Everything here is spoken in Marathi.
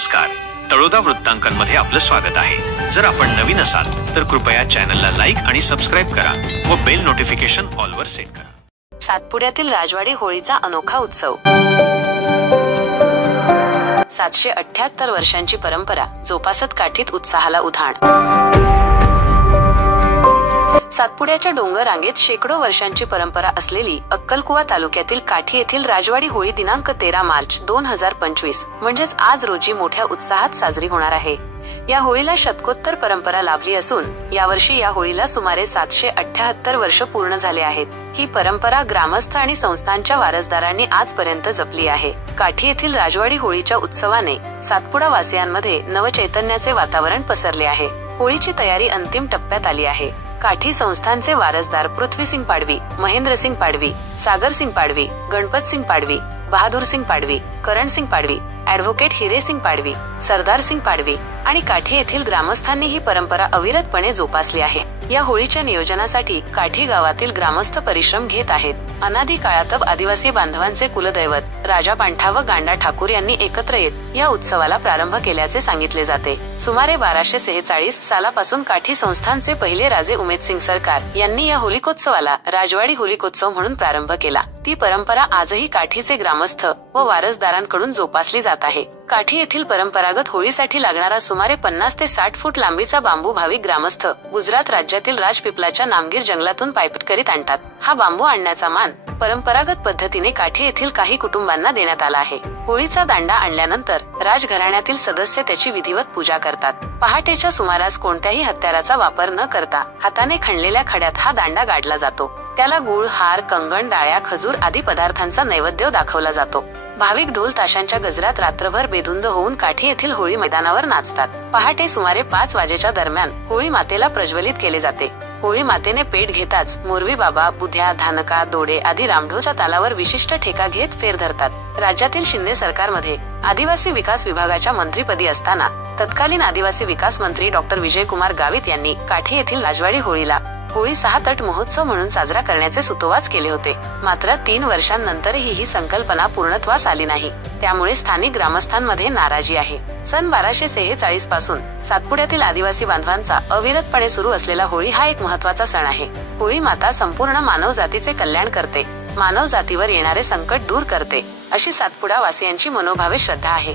नमस्कार, तळोदा वृत्तांकनमध्ये आपलं स्वागत आहे। जर आपण नवीन असाल तर कृपया चॅनलला लाईक आणि सबस्क्राइब करा व बेल नोटिफिकेशन ऑल वर सेट करा। सातपुड्यातील राजवाडी होळीचा अनोखा उत्सव। 778 वर्षांची परंपरा जोपासत काठीत उत्साहाला उधाण। सातपुड्याच्या डोंगर रांगेत शेकडो वर्षांची परंपरा असलेली अक्कलकुवा तालुक्यातील काठी येथील राजवाडी होळी दिनांक 13 मार्च 2025 म्हणजेच आज रोजी मोठ्या उत्साहात साजरी होणार आहे। या होळीला शतकोत्तर परंपरा लाभली असून यावर्षी या होळीला सुमारे 778 वर्ष पूर्ण झाले आहेत। ही परंपरा ग्रामस्थ आणि संस्थांच्या वारसदारांनी आजपर्यंत जपली आहे। काठी येथील राजवाडी होळीच्या उत्सवाने सातपुडा वासियांमध्ये नवचैतन्याचे वातावरण पसरले आहे। होळीची तयारी अंतिम टप्प्यात आली आहे। काठी संस्थांचे वारसदार पृथ्वीसिंग पाडवी, महेंद्रसिंग पाडवी, सागरसिंग पाडवी, गणपतसिंग पाडवी, बहादूरसिंग पाडवी, करणसिंग पाडवी, ॲडव्होकेट हिरेसिंग पाडवी, सरदारसिंग पाडवी आणि काठी येथील ग्रामस्थांनी ही परंपरा अविरतपणे जोपासली आहे। या होळीच्या नियोजनासाठी काठी गावातील ग्रामस्थ परिश्रम घेत आहेत। अनादी काळातब आदिवासी बांधवांचे कुलदैवत राजा पांठा व गांडा ठाकूर यांनी एकत्र येत या उत्सवाला प्रारंभ केल्याचे सांगितले जाते। सुमारे 1246 सालापासून काठी संस्थानचे पहिले राजे उमेदसिंग सरकार यांनी या होलिकोत्सवाला राजवाडी होलिकोत्सव म्हणून प्रारंभ केला। ती परंपरा आजही काठीचे ग्रामस्थ व वारसदारांकडून जोपासली जात आहे। काठी येथील परंपरागत होळीसाठी लागणारा सुमारे 50 ते 60 फूट लांबीचा बांबू भाविक ग्रामस्थ गुजरात राज्यातील राजपिपलाच्या नामगीर जंगलातून पायपीट करीत आणतात। हा बांबू आणण्याचा मान परंपरागत पद्धतीने काठी येथील काही कुटुंबांना देण्यात आला आहे। होळीचा दांडा आणल्यानंतर राजघराण्यातील सदस्य त्याची विधिवत पूजा करतात। पहाटेच्या सुमारास कोणत्याही हत्याराचा वापर न करता हाताने खणलेल्या खड्यात हा दांडा गाडला जातो। त्याला गुळ, हार, कंगण, डाळ्या, खजूर आदी पदार्थांचा नैवेद्य दाखवला जातो। भाविक ढोल ताशांच्या गजरात रात्रभर बेधुंद होऊन काठी येथील होळी मैदानावर नाचतात। पहाटे सुमारे 5 वाजेच्या दरम्यान होळी मातेला प्रज्वलित केले जाते। होळी मातेने पेट घेताच मोरवी बाबा, बुध्या, धानका, दोडे आदी रामढोच्या तालावर विशिष्ट ठेका घेत फेर धरतात। राज्यातील शिंदे सरकारमध्ये आदिवासी विकास विभागाच्या मंत्रीपदी असताना तत्कालीन आदिवासी विकास मंत्री डॉक्टर विजयकुमार गावित यांनी काठी येथील राजवाडी होळीला होळी 6 तट महोत्सव म्हणून साजरा करण्याचे सुतोवाच केले होते। मात्र 3 वर्षांनंतरही ही संकल्पना पूर्णत्वास आली नाही। त्यामुळे स्थानिक ग्रामस्थांमध्ये नाराजी आहे। सन 1246 पासून सातपुड्यातील आदिवासी बांधवांचा अविरतपणे सुरू असलेला होळी हा एक महत्त्वाचा सण आहे। होळी माता संपूर्ण मानव जातीचे कल्याण करते, मानव जातीवर येणारे संकट दूर करते, अशी सातपुडा वासियांची मनोभावे श्रद्धा आहे।